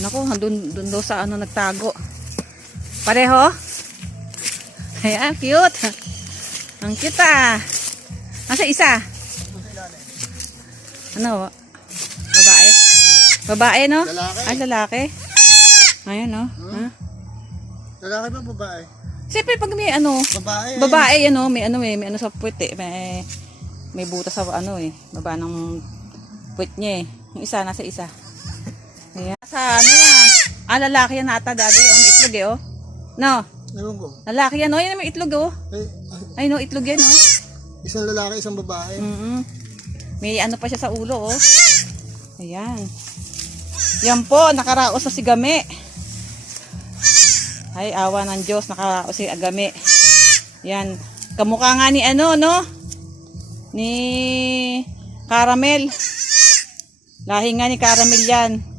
Naku, dun do sa ano nagtago. Pareho? Ayan, cute. Ang cute ah. Nasa isa? Ano? Babae? Babae, no? Lalaki. Ay, lalaki. Ayun, no? Ha? Lalaki ba babae? Siyempre, pag may ano, Babae. babae, ano, may ano sa puwet eh. May butas sa ano eh. Baba ng puwet niya eh. Yung isa, nasa isa. Ayan. Sa ano lalaki yan ata, daddy. Oh, may itlog eh, oh. No? Ewan ko. Lalaki yan, oh. Yan may itlog, oh. Ay, no, itlog yan, oh. Isang lalaki, isang babae. May ano pa siya sa ulo, oh. Ayan. Yan po, nakaraos na si Game. Ay, awa ng Diyos, nakaraos si Game. Yan. Kamukha nga ni ano, no? Ni Caramel. Lahi nga ni Caramel yan.